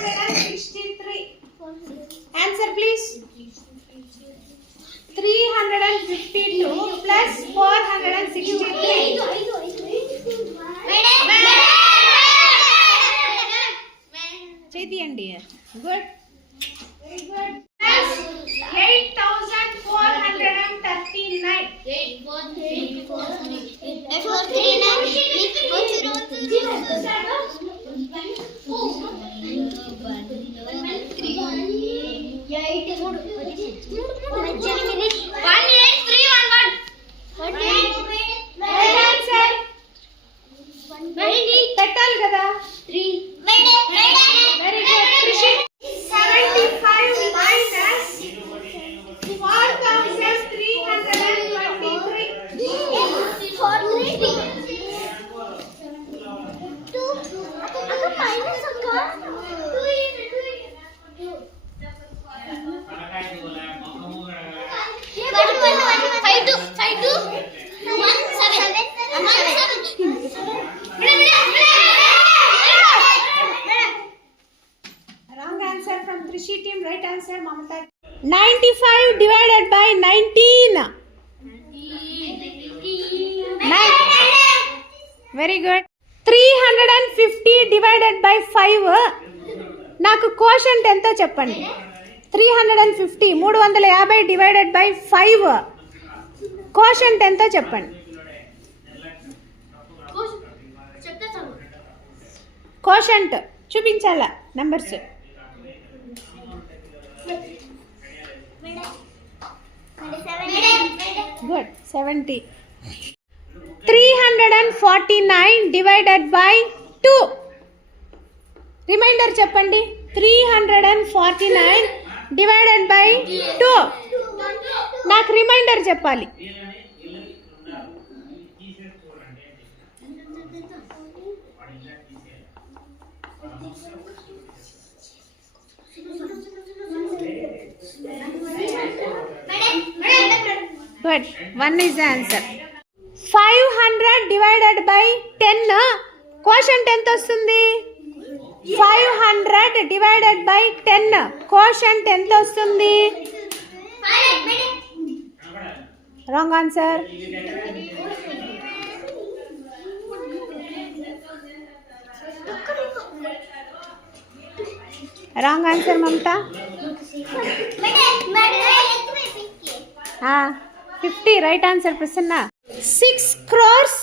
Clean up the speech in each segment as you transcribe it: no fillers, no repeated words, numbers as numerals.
363. Answer please. 352 plus 463. Chaiti and good. Very good. Plus 8,439. 95 divided by 19. Very good. 350 divided by 5. నాకు quotient ఎంతో చెప్పండి. 350 350 divided by 5 quotient ఎంతో చెప్పండి. Quotient చూపించాలా numbers. Good. 70. 349 divided by 2. Reminder చెప్పండి. 349 divided by 2. నాకు reminder చెప్పాలి. Good. 1 is the answer. 500 divided by 10. Quotient ఎంత వస్తుంది? 500 divided by 10. Quotient ఎంత వస్తుంది? Wrong answer. Wrong answer, Mamta. 50 right answer, Prasanna. 6 crores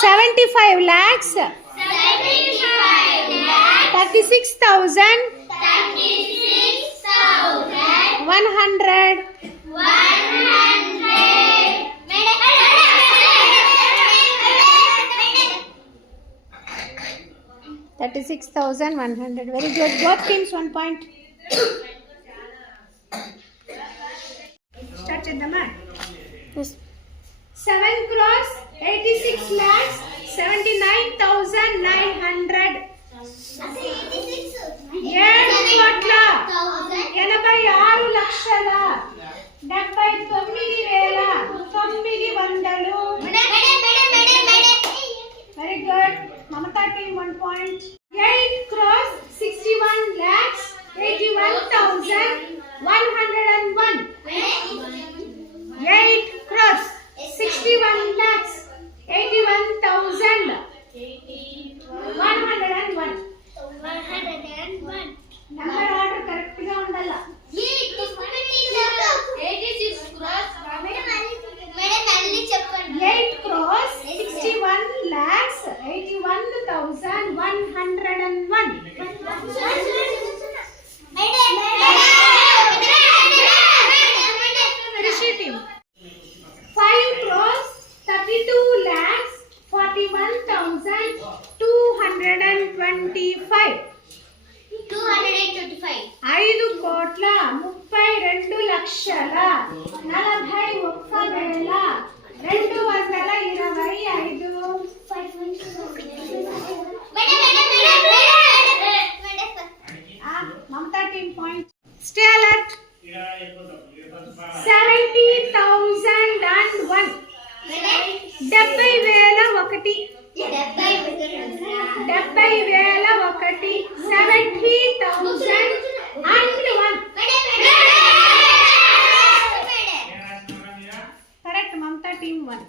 75 lakhs 36,000 100 36,100. Very good. Both teams 1 point. Start చేద్దామా? 7 crores 86 lakhs 79,900. 7,86,86,900. Very good. Mamata team 1 point. 8 crores 61 lakhs 81,101. 8 crores 61 lakhs 81,101. Number order correct ga undala. 86 crores 8 crores 61 lakhs 81,101. Rishi team 5 crores 32 lakhs 41,225. 5 కోట్ల 32 లక్షల 41,225. Mamta team point. Stay alert. 70,001. 70,001. 30, 70,000 and 1. Correct, Mamta team 1.